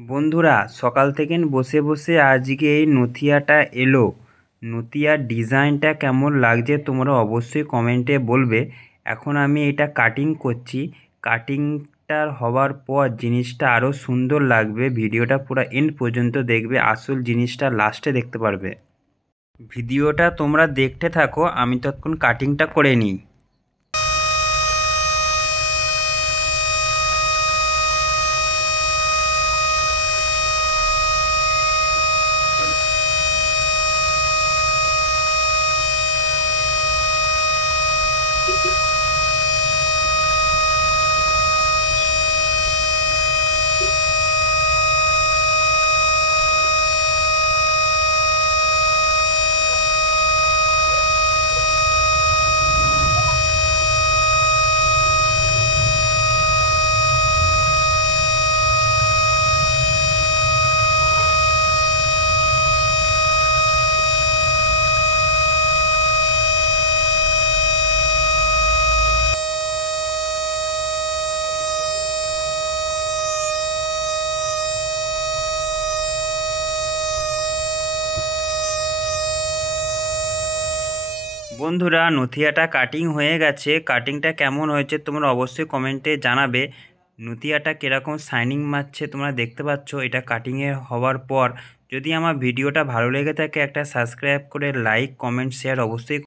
বন্ধুরা সকাল থেকে বসে বসে আজকে এই নথিয়াটা এলো। নথিয়ার ডিজাইনটা কেমন লাগছে তোমরা অবশ্যই কমেন্টে বলবে। এখন আমি এটা কাটিং করছি। কাটিংটার হওয়ার পর জিনিসটা আরও সুন্দর লাগবে। ভিডিওটা পুরো এন্ড পর্যন্ত দেখবে, আসল জিনিসটা লাস্টে দেখতে পারবে। ভিডিওটা তোমরা দেখতে থাকো, আমি ততক্ষণ কাটিংটা করে নিই। বন্ধুরা নথিয়াটা কাটিং হয়ে গেছে। কাটিংটা কেমন হয়েছে তোমরা অবশ্যই কমেন্টে জানাবে। নথিয়াটা কীরকম শাইনিং মারছে তোমরা দেখতে পাচ্ছ। এটা কাটিংয়ে হওয়ার পর যদি আমার ভিডিওটা ভালো লেগে থাকে একটা সাবস্ক্রাইব করে লাইক কমেন্ট শেয়ার অবশ্যই